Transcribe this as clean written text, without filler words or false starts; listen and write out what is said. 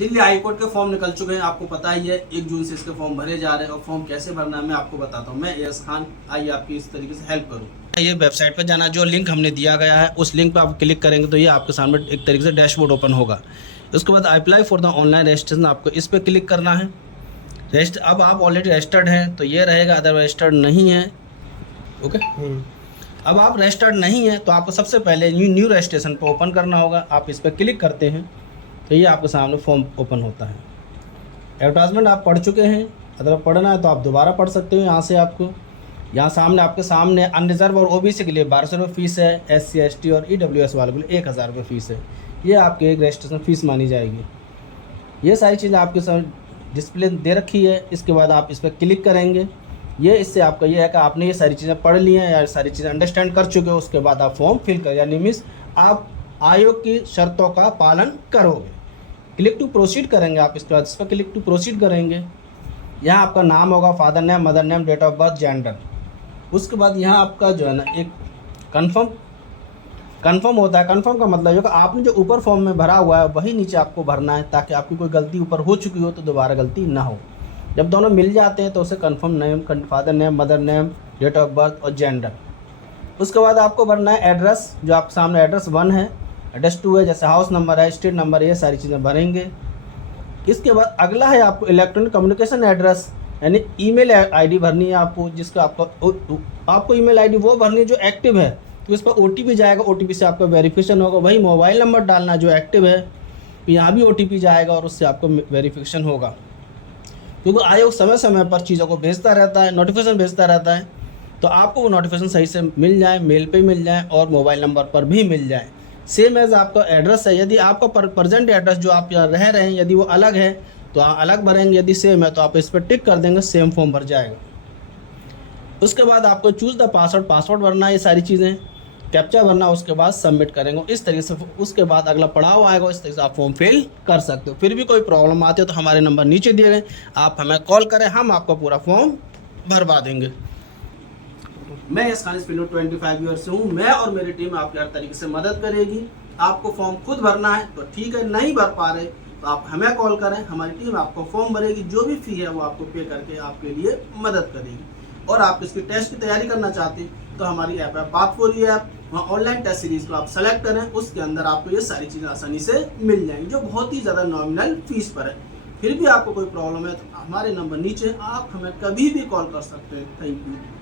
Delhi high court के form निकल चुके हैं, आपको पता ही है 1 जून से इसके फॉर्म भरे जा रहे हैं और फॉर्म कैसे भरना है मैं आपको बताता हूँ। मैं एस खान, आइए आपकी इस तरीके से हेल्प करूँ। ये वेबसाइट पर जाना, जो लिंक हमने दिया गया है उस लिंक पर आप क्लिक करेंगे तो ये आपके सामने एक तरीके से डैशबोर्ड ओपन होगा। उसके बाद apply for the online registration, आपको इस पर क्लिक करना है। अब आप ऑलरेडी रजिस्टर्ड हैं तो ये रहेगा, अदर रजिस्टर्ड नहीं है। ओके, अब आप रजिस्टर्ड नहीं है तो आपको सबसे पहले न्यू रजिस्ट्रेशन पर ओपन करना होगा। आप इस पर क्लिक करते हैं तो ये आपके सामने फॉर्म ओपन होता है। एडवर्टाइजमेंट आप पढ़ चुके हैं, अगर पढ़ना है तो आप दोबारा पढ़ सकते हो। यहाँ से आपको यहाँ सामने आपके सामने अनरिजर्व और ओबीसी के लिए 1200 रुपये फीस है, SC ST और EWS वालों के लिए 1000 रुपये फीस है। ये आपकी एक रजिस्ट्रेशन फ़ीस मानी जाएगी। ये सारी चीज़ें आपके सामने डिस्प्ले दे रखी है। इसके बाद आप इस पर क्लिक करेंगे। ये इससे आपका ये है कि आपने ये सारी चीज़ें पढ़ ली हैं या सारी चीज़ें अंडरस्टैंड कर चुके हो। उसके बाद आप फॉर्म फिल कर, यानी मीन्स आप आयोग की शर्तों का पालन करोगे। क्लिक टू प्रोसीड करेंगे आप। इसके बाद इस पर क्लिक टू प्रोसीड करेंगे। यहाँ आपका नाम होगा, father name, mother name, date of birth, gender. उसके बाद यहाँ आपका जो है ना एक कन्फर्म होता है। कन्फर्म का मतलब है कि आपने जो ऊपर फॉर्म में भरा हुआ है वही नीचे आपको भरना है, ताकि आपकी कोई गलती ऊपर हो चुकी हो तो दोबारा गलती ना हो। जब दोनों मिल जाते हैं तो उसे confirm name, father name, mother name, date of birth और जेंडर। उसके बाद आपको भरना है एड्रेस, जो आपके सामने एड्रेस 1 है, एड्रेस 2 है, जैसे हाउस नंबर है, स्ट्रीट नंबर, ये सारी चीज़ें भरेंगे। इसके बाद अगला है आपको इलेक्ट्रॉनिक कम्युनिकेशन एड्रेस, यानी ईमेल आईडी भरनी है आपको, जिसका आपको ईमेल आईडी वो भरनी है जो एक्टिव है। तो इस पर OTP जाएगा, OTP से आपका वेरिफिकेशन होगा। वही मोबाइल नंबर डालना जो एक्टिव है, तो यहाँ भी OTP जाएगा और उससे आपको वेरिफिकेशन होगा। क्योंकि आयोग समय समय पर चीज़ों को भेजता रहता है, नोटिफिकेशन भेजता रहता है, तो आपको वो नोटिफिकेशन सही से मिल जाए, मेल पे मिल जाए और मोबाइल नंबर पर भी मिल जाए। सेम एज आपका एड्रेस है। यदि आपका प्रेजेंट एड्रेस जो आप यहाँ रह रहे हैं यदि वो अलग है तो आप अलग भरेंगे, यदि सेम है तो आप इस पर टिक कर देंगे, सेम फॉर्म भर जाएगा। उसके बाद आपको चूज़ द पासवर्ड भरना है, ये सारी चीज़ें, कैप्चा भरना, उसके बाद सबमिट करेंगे इस तरीके से। उसके बाद अगला पड़ाव आएगा, इस तरीके से आप फॉर्म फिल कर सकते हो। फिर भी कोई प्रॉब्लम आती है तो हमारे नंबर नीचे दिए गए, आप हमें कॉल करें, हम आपका पूरा फॉर्म भरवा देंगे। मैं एस खान 25 ईयर से हूँ। मैं और मेरी टीम आपकी हर तरीके से मदद करेगी। आपको फॉर्म खुद भरना है तो ठीक है, नहीं भर पा रहे तो आप हमें कॉल करें, हमारी टीम आपको फॉर्म भरेगी। जो भी फ़ी है वो आपको पे करके आपके लिए मदद करेगी। और आप इसकी टेस्ट की तैयारी करना चाहते हैं तो हमारी ऐप है बात4यू ऐप, वहाँ ऑनलाइन टेस्ट सीरीज़ को आप सेलेक्ट करें, उसके अंदर आपको ये सारी चीज़ें आसानी से मिल जाएंगी, जो बहुत ही ज़्यादा नॉमिनल फीस पर है। फिर भी आपको कोई प्रॉब्लम है तो हमारे नंबर नीचे, आप हमें कभी भी कॉल कर सकते हैं। Thank you.